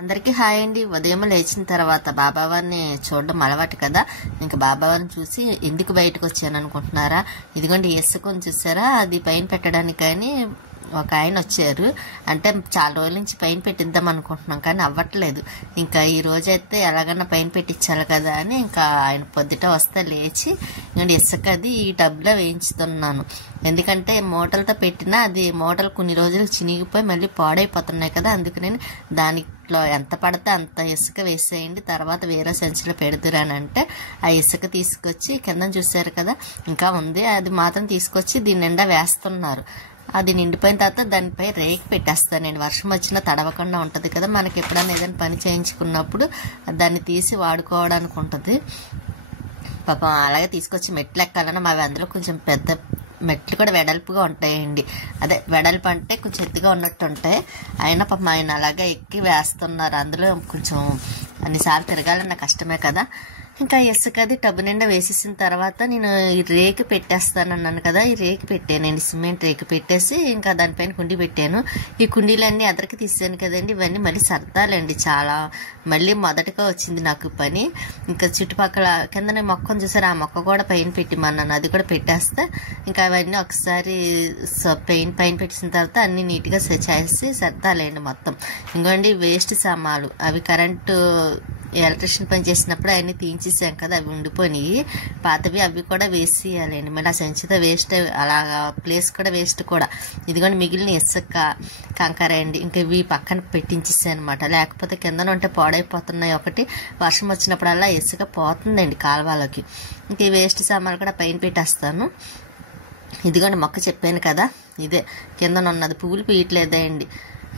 అందరికీ హాయ్ అండి. ఉదయం లేచిన తర్వాత బాబావారిని చూడడం అలవాటు కదా. ఇంకా బాబావారిని చూసి ఎందుకు బయటకు వచ్చాను అనుకుంటున్నారా? ఇదిగోండి ఇసుకొని చూసారా, అది పైన పెట్టడానికి కానీ ఒక ఆయన వచ్చారు. అంటే చాలా రోజుల నుంచి పైన పెట్టిద్దాం అనుకుంటున్నాం కానీ అవ్వట్లేదు. ఇంకా ఈ రోజైతే ఎలాగన్నా పైన పెట్టించాలి కదా అని ఇంకా ఆయన పొద్దుట వస్తే లేచి ఇంకోటి ఇసుక అది ఈ టబ్లో వేయించుతున్నాను. ఎందుకంటే మూటలతో పెట్టినా అది మూటలు కొన్ని రోజులు చినిగిపోయి మళ్ళీ పాడైపోతున్నాయి కదా. అందుకని దానిలో ఎంత పడితే అంత ఇసుక వేసేయండి, తర్వాత వేరే సంచిలో పెడుతురాని అంటే ఆ ఇసుక తీసుకొచ్చి కింద చూసారు కదా ఇంకా ఉంది, అది మాత్రం తీసుకొచ్చి దీని నిండా వేస్తున్నారు. అది నిండిపోయిన తర్వాత దానిపై రేకు పెట్టేస్తానండి. వర్షం వచ్చినా తడవకుండా ఉంటుంది కదా. మనకి ఎప్పుడైనా ఏదైనా పని చేయించుకున్నప్పుడు దాన్ని తీసి వాడుకోవడానికి ఉంటుంది. పాపం అలాగే తీసుకొచ్చి మెట్లు ఎక్కాలన్నా మావి అందులో కొంచెం పెద్ద మెట్లు కూడా వెడల్పుగా ఉంటాయండి. అదే వెడల్పు అంటే కొంచెం ఎత్తుగా ఉన్నట్టు ఉంటాయి. అయినా పాపం ఆయన అలాగే ఎక్కి వేస్తున్నారు. అందులో కొంచెం అన్నిసార్లు తిరగాలన్న కష్టమే కదా. ఇంకా ఇసుకది టబ్బు నిండా వేసేసిన తర్వాత నేను ఈ రేకు పెట్టేస్తాను అన్నాను కదా. ఈ రేకు పెట్టానండి, సిమెంట్ రేకు పెట్టేసి ఇంకా దానిపైన కుండీ పెట్టాను. ఈ కుండీలన్నీ అదరికి తీసాను కదండి, ఇవన్నీ మళ్ళీ సర్దాలండి. చాలా మళ్ళీ మొదటగా వచ్చింది నాకు పని. ఇంకా చుట్టుపక్కల కిందనే మొక్కను చూసారు, ఆ మొక్క కూడా పైన పెట్టిమన్నాను, అది కూడా పెట్టేస్తే ఇంకా అవన్నీ ఒకసారి పైన పెట్టిన తర్వాత అన్ని నీట్గా చేసి సర్దాలండి మొత్తం. ఇంకోండి వేస్ట్ సామాన్లు అవి కరెంటు ఎలక్ట్రిషియన్ పని చేసినప్పుడు అవన్నీ తీయించేసాం కదా, అవి ఉండిపోయినాయి పాతవి, అవి కూడా వేసేయాలండి. మళ్ళీ ఆ సంచిత వేస్ట్, అలాగా ప్లేస్ కూడా వేస్ట్ కూడా. ఇదిగోండి మిగిలిన ఇసుక కంకర అండి, ఇంకా ఇవి పక్కన పెట్టించేసాను అనమాట. లేకపోతే కిందన ఉంటే పాడైపోతున్నాయి. ఒకటి వర్షం వచ్చినప్పుడల్లా ఇసుక పోతుందండి కాలువలోకి. ఇంక ఈ వేస్ట్ సామాన్లు కూడా పైన పెట్టేస్తాను. ఇదిగోండి మొక్క చెప్పాను కదా, ఇదే కిందన ఉన్నది, పువ్వులు పీయట్లేదండి.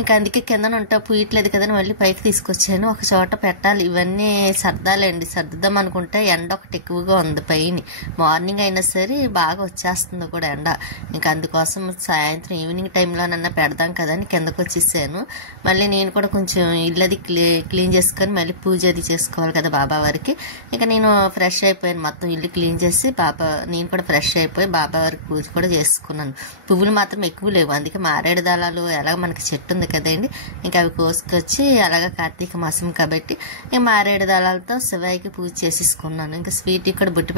ఇంకా అందుకే కిందన ఉంటా పూయట్లేదు కదని మళ్ళీ పైకి తీసుకొచ్చాను. ఒక చోట పెట్టాలి, ఇవన్నీ సర్దాలండి. సర్దుదాం అనుకుంటే ఎండ ఒకటి ఎక్కువగా ఉంది పైన. మార్నింగ్ అయినా సరే బాగా వచ్చేస్తుంది కూడా ఎండ. ఇంకా అందుకోసం సాయంత్రం ఈవినింగ్ టైంలోనన్నా పెడదాం కదని కిందకు వచ్చేసాను. మళ్ళీ నేను కూడా కొంచెం ఇల్లది క్లీన్ చేసుకొని మళ్ళీ పూజ అది చేసుకోవాలి కదా బాబావారికి. ఇంకా నేను ఫ్రెష్ అయిపోయాను, మొత్తం ఇల్లు క్లీన్ చేసి నేను కూడా ఫ్రెష్ అయిపోయి బాబావారికి పూజ కూడా చేసుకున్నాను. పువ్వులు మాత్రం ఎక్కువ లేవు, అందుకే మారేడు దళాలు ఎలాగ మనకి చెట్టు ఉంది కదండి, ఇంకా అవి కోసుకొచ్చి అలాగా కార్తీక మాసం కాబట్టి ఇంకా మారేడు దళాలతో శివయ్యకి పూజ చేసేసుకున్నాను. ఇంకా స్వీట్ ఇక్కడ బొట్టు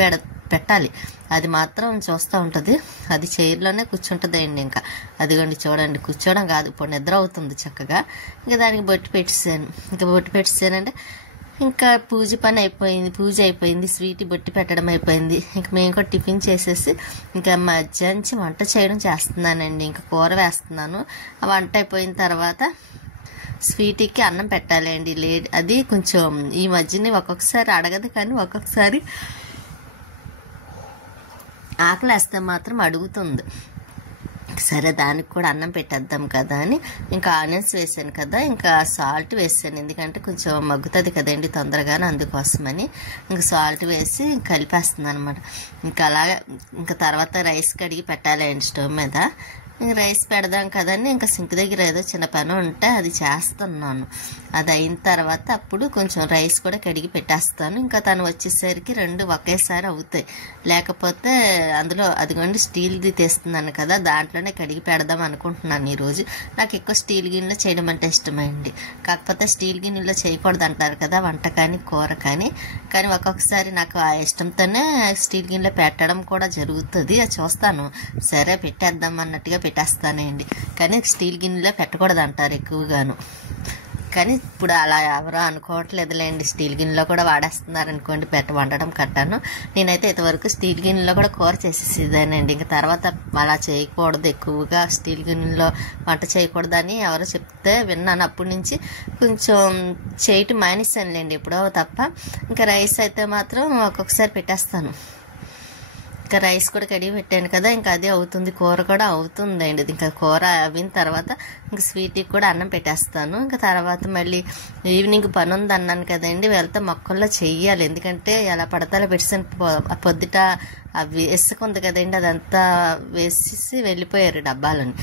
పెట్టాలి, అది మాత్రం చూస్తూ ఉంటుంది. అది చైర్లోనే కూర్చుంటుంది అండి. ఇంకా అదిగోండి చూడండి, కూర్చోవడం కాదు, ఇప్పుడు నిద్ర అవుతుంది చక్కగా. ఇంకా దానికి బొట్టు పెట్టేసాను. ఇంకా బొట్టు పెట్టేసానంటే ఇంకా పూజ పని అయిపోయింది, పూజ అయిపోయింది, స్వీట్ బొట్టి పెట్టడం అయిపోయింది. ఇంక మేము కూడా టిఫిన్ చేసేసి ఇంకా మధ్యాహ్నం వంట చేయడం చేస్తున్నానండి. ఇంకా కూర వేస్తున్నాను. ఆ వంట అయిపోయిన తర్వాత స్వీట్కి అన్నం పెట్టాలి అండి. అది కొంచెం ఈ మధ్యనే ఒక్కొక్కసారి అడగదు, కానీ ఒక్కొక్కసారి ఆకలి వేస్తే మాత్రం అడుగుతుంది. సరే దానికి కూడా అన్నం పెట్టేద్దాం కదా అని ఇంకా ఆనియన్స్ వేసాను కదా, ఇంకా సాల్ట్ వేసాను. ఎందుకంటే కొంచెం మగ్గుతుంది కదండి తొందరగానే, అందుకోసమని ఇంకా సాల్ట్ వేసి కలిపేస్తున్నాను అనమాట. ఇంకా అలాగే ఇంకా తర్వాత రైస్ కడిగి పెట్టాలి అండి స్టవ్ మీద. ఇంక రైస్ పెడదాం కదండి, ఇంకా సింక్ దగ్గర ఏదో చిన్న పని ఉంటే అది చేస్తున్నాను. అది అయిన తర్వాత అప్పుడు కొంచెం రైస్ కూడా కడిగి పెట్టేస్తాను. ఇంకా తను వచ్చేసరికి రెండు ఒకేసారి అవుతాయి. లేకపోతే అందులో అదిగోండి స్టీల్ది తెస్తున్నాను కదా, దాంట్లోనే కడిగి పెడదాం అనుకుంటున్నాను ఈరోజు. నాకు ఎక్కువ స్టీల్ గిన్నెలో చేయడం అంటే ఇష్టమైంది. కాకపోతే స్టీల్ గిన్నెలో చేయకూడదు అంటారు కదా వంట కానీ కూర కానీ ఒక్కొక్కసారి నాకు ఆ ఇష్టంతోనే స్టీల్ గిన్నెలో పెట్టడం కూడా జరుగుతుంది. అది చూస్తాను, సరే పెట్టేద్దాం అన్నట్టుగా పెట్టేస్తానండి. కానీ స్టీల్ గిన్నెలో పెట్టకూడదు అంటారు ఎక్కువగాను. కానీ ఇప్పుడు అలా ఎవరో అనుకోవట్లేదులేండి, స్టీల్ గిన్నెలో కూడా వాడేస్తున్నారు అనుకోండి వండడం కట్టాను. నేనైతే ఇంతవరకు స్టీల్ గిన్నెలో కూడా కూర చేసేసేదానండి. ఇంకా తర్వాత అలా చేయకూడదు, ఎక్కువగా స్టీల్ గిన్నెలో వంట చేయకూడదని ఎవరో చెప్తే విన్నాను. అప్పటి నుంచి కొంచెం చేయటం మానేసానులేండి ఎప్పుడో తప్ప. ఇంకా రైస్ అయితే మాత్రం ఒక్కొక్కసారి పెట్టేస్తాను. ఇంకా రైస్ కూడా కడిగి పెట్టాను కదా, ఇంకా అదే అవుతుంది, కూర కూడా అవుతుందండి. ఇంకా కూర అయిన తర్వాత ఇంకా స్వీట్కి కూడా అన్నం పెట్టేస్తాను. ఇంకా తర్వాత మళ్ళీ ఈవినింగ్ పని ఉంది అన్నాను కదండి, వెళ్తే మొక్కల్లో చెయ్యాలి. ఎందుకంటే ఎలా పడతాలో పెట్టాను, పొద్దుట అవి వేసుకుంది కదండి, అదంతా వేసేసి వెళ్ళిపోయారు డబ్బాలని.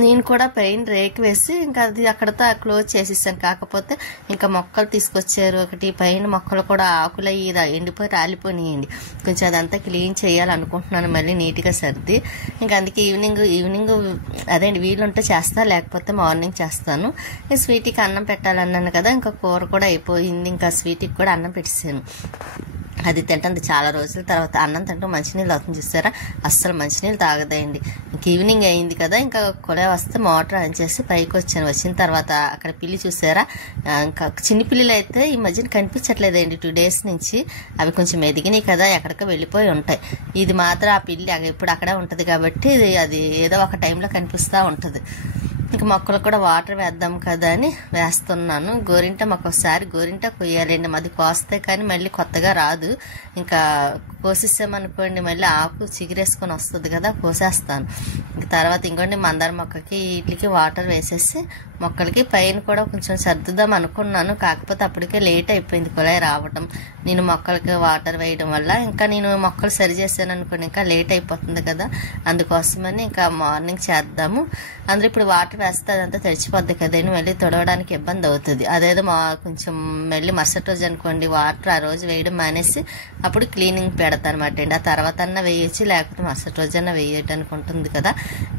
నేను కూడా పైన రేకు వేసి ఇంకా అది అక్కడతో క్లోజ్ చేసేసాను. కాకపోతే ఇంకా మొక్కలు తీసుకొచ్చారు ఒకటి, పైన మొక్కలు కూడా ఆకులు అయ్యి ఎండిపోయి రాలిపోయినాయండి. కొంచెం అదంతా క్లీన్ చేయాలనుకుంటున్నాను మళ్ళీ నీట్గా సర్ది. ఇంకా అందుకే ఈవినింగ్ అదేంటి వీలుంటే చేస్తా, లేకపోతే మార్నింగ్ చేస్తాను. స్వీట్కి అన్నం పెట్టాలన్నాను కదా, ఇంకా కూర కూడా అయిపోయింది. ఇంకా స్వీట్కి కూడా అన్నం పెట్టేసాను. అది తింటుంది చాలా రోజుల తర్వాత. అన్నం తింటూ మంచినీళ్ళు అవుతుంది చూసారా, అస్సలు మంచినీళ్ళు తాగదండి. ఇంక ఈవినింగ్ అయింది కదా, ఇంకా కొడే వస్తే మోటార్ ఆన్ చేసి పైకి వచ్చాను. వచ్చిన తర్వాత అక్కడ పిల్లి చూసారా, ఇంకా చిన్ని పిల్లులు అయితే ఈ మధ్యన కనిపించట్లేదండి 2 days నుంచి. అవి కొంచెం ఎదిగినాయి కదా, ఎక్కడికో వెళ్ళిపోయి ఉంటాయి. ఇది మాత్రం ఆ పిల్లి ఇప్పుడు అక్కడే ఉంటుంది కాబట్టి అది ఏదో ఒక టైంలో కనిపిస్తూ ఉంటుంది. ఇంకా మొక్కలు కూడా వాటర్ వేద్దాం కదా అని వేస్తున్నాను. గోరింట మాకు ఒకసారి గోరింట కొయ్యాలండి, అది కోస్తే కానీ మళ్ళీ కొత్తగా రాదు. ఇంకా కోసేసామనుకోండి మళ్ళీ ఆకు చిగురేసుకొని వస్తుంది కదా, కోసేస్తాను. ఇంక తర్వాత ఇంకోండి మందార మొక్కకి వీటికి వాటర్ వేసేసి మొక్కలకి పైన కూడా కొంచెం సర్దుదాం అనుకున్నాను. కాకపోతే అప్పటికే లేట్ అయిపోయింది కుళాయి రావడం. నేను మొక్కలకి వాటర్ వేయడం వల్ల ఇంకా నేను మొక్కలు సరి చేశాను అనుకోండి ఇంకా లేట్ అయిపోతుంది కదా, అందుకోసమని ఇంకా మార్నింగ్ చేద్దాము. అందులో ఇప్పుడు వాటర్ వేస్తే అదంతా తెరిచిపోద్ది కదండి, మళ్ళీ తుడవడానికి ఇబ్బంది అవుతుంది. అదేదో కొంచెం మళ్ళీ మరుసటి రోజు అనుకోండి వాటర్ ఆ రోజు వేయడం మానేసి అప్పుడు క్లీనింగ్ పెడతాను అనమాట అండి. ఆ తర్వాత అన్నా వేయచ్చు, లేకపోతే మరుసటి రోజన్నా వేయటానికి ఉంటుంది కదా.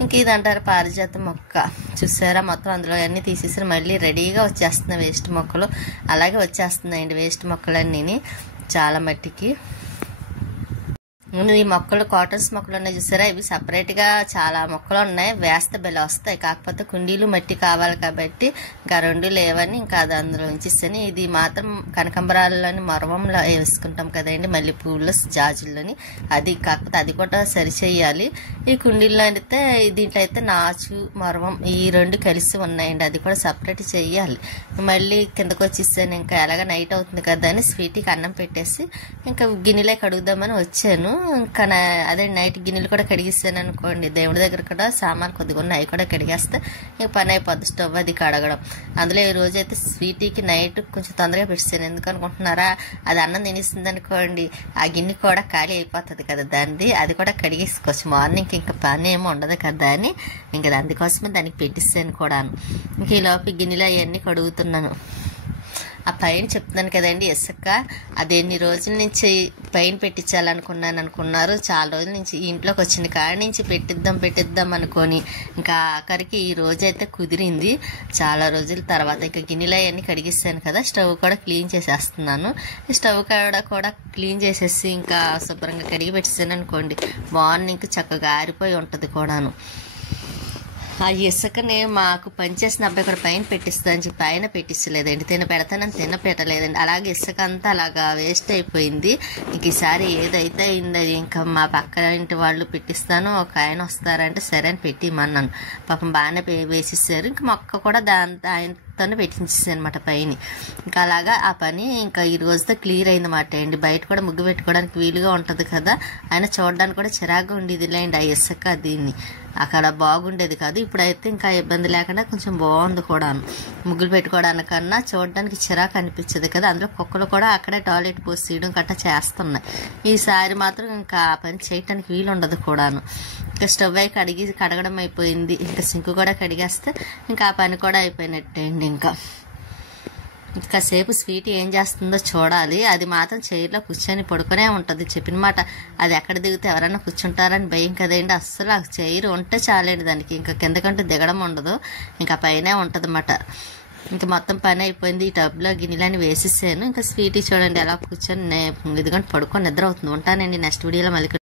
ఇంక ఇదంటారు పారిజాత మొక్క చూసారా, మొత్తం అందులో అన్నీ తీసేసి మళ్ళీ రెడీగా వచ్చేస్తున్నాయి వేస్ట్ మొక్కలు. అలాగే వచ్చేస్తున్నాయండి వేస్ట్ మొక్కలన్నీ చాలా మట్టికి. ఈ మొక్కలు కాటన్స్ మొక్కలు ఉన్నాయి చూసారా, ఇవి సపరేట్గా చాలా మొక్కలు ఉన్నాయి, వేస్తే బెల వస్తాయి. కాకపోతే కుండీలు మట్టి కావాలి కాబట్టి ఇంకా 2 లేవని ఇంకా అది అందులో ఉంచేస్తాను. ఇది మాత్రం కనకాంబరాలని మరవంలో వేసుకుంటాం కదండి, మళ్ళీ పూలు జాజుల్లోని, అది కాకపోతే అది కూడా సరి చేయాలి. ఈ కుండీల్లో అయితే దీంట్లో అయితే నాచు మరవం ఈ 2 కలిసి ఉన్నాయండి, అది కూడా సపరేట్ చేయాలి. మళ్ళీ కిందకు వచ్చేసాను. ఇంకా ఎలాగ నైట్ అవుతుంది కదా అని స్వీట్కి అన్నం పెట్టేసి ఇంకా గిన్నెలే కడుగుదామని వచ్చాను. ఇంకా అదే నైట్ గిన్నెలు కూడా కడిగిస్తాను అనుకోండి, దేవుడి దగ్గర కూడా సామాన్లు కొద్దిగా ఉన్నాయి, అవి కూడా కడిగేస్తే ఇంక పని అయిపోద్ది. స్టవ్ అది కడగడం. అందులో ఈ రోజు అయితే స్వీటీకి నైట్ కొంచెం తొందరగా పెట్టాను. ఎందుకు అనుకుంటున్నారా, అది అన్నం తినేస్తుంది అనుకోండి ఆ గిన్నె కూడా ఖాళీ అయిపోతుంది కదా దాన్ని, అది కూడా కడిగేసుకోవచ్చు మార్నింగ్, ఇంకా పని ఏమో ఉండదు కదా అని ఇంకా అందుకోసమే దానికి పెట్టిస్తాను కూడాను. ఇంక ఈ లోపు గిన్నెలు అవన్నీ కడుగుతున్నాను. ఆ పైన చెప్తున్నాను కదండి ఇసుక, అది ఎన్ని రోజుల నుంచి పైన పెట్టించాలనుకున్నారు. చాలా రోజుల నుంచి ఇంట్లోకి వచ్చిన కాడి నుంచి పెట్టిద్దాం అనుకొని ఇంకా ఆఖరికి ఈ రోజు అయితే కుదిరింది. చాలా రోజుల తర్వాత ఇంకా గిన్నెలు అవన్నీ కడిగిస్తాను కదా, స్టవ్ కూడా క్లీన్ చేసేస్తున్నాను. స్టవ్ కూడా క్లీన్ చేసేసి ఇంకా శుభ్రంగా కడిగి పెట్టేసాను అనుకోండి, మార్నింగ్ చక్కగా ఆరిపోయి ఉంటుంది కూడాను. ఆ ఇసుకని మాకు పనిచేసిన అబ్బాయి కూడా పైన పెట్టిస్తుందని చెప్పి ఆయన పెట్టించలేదండి, పెడతానని పెట్టలేదండి. అలాగే ఇసుక అంతా అలాగా వేస్ట్ అయిపోయింది. ఇంక ఈసారి ఏదైతే అయింది అది ఇంకా మా పక్క ఇంటి వాళ్ళు పెట్టిస్తాను, ఒక ఆయన వస్తారంటే సరే అని పెట్టిమన్నాను. పాపం బాగానే వేసేసారు. ఇంక మొక్క కూడా ఆయనతోనే పెట్టించేసాను అనమాట పైన. ఇంకా అలాగా ఆ పని ఇంకా ఈ రోజుతో క్లియర్ అయిందన్నమాట అండి. బయట కూడా ముగ్గు పెట్టుకోవడానికి వీలుగా ఉంటుంది కదా, ఆయన చూడడానికి కూడా చిరాగ్గా ఉండేది లేండి ఆ ఇసుక, దీన్ని అక్కడ బాగుండేది కాదు. ఇప్పుడైతే ఇంకా ఇబ్బంది లేకుండా కొంచెం బాగుంది కూడా, ముగ్గులు పెట్టుకోవడానికన్నా చూడడానికి చిరాకు అనిపించదు కదా. అందులో కుక్కలు కూడా అక్కడే టాయిలెట్ పోసేయడం గట్టా చేస్తున్నాయి. ఈసారి మాత్రం ఇంకా ఆ పని చేయటానికి వీలు ఉండదు కూడాను. ఇంకా స్టవ్ అయి కడగడం అయిపోయింది. ఇంకా సింక్ కూడా కడిగేస్తే ఇంకా ఆ పని కూడా అయిపోయినట్టే అండి. ఇంకాసేపు స్వీట్ ఏం చేస్తుందో చూడాలి. అది మాత్రం చైర్లో కూర్చొని పడుకునే ఉంటుంది. చెప్పిన మాట అది ఎక్కడ దిగితే ఎవరైనా కూర్చుంటారని భయం కదండి. అస్సలు ఆ చైర్ ఉంటే చాలండి దానికి, ఇంకా కిందకంటే దిగడం ఉండదు, ఇంకా పైనే ఉంటుంది అన్నమాట. ఇంకా మొత్తం పని అయిపోయింది. ఈ టబ్లో గిన్నెలని వేసేసాను. ఇంకా స్వీట్ చూడండి ఎలా కూర్చొని ఇదిగోండి పడుకొని నిద్ర అవుతుంది. ఉంటానండి నెక్స్ట్ వీడియోలో మళ్ళీ.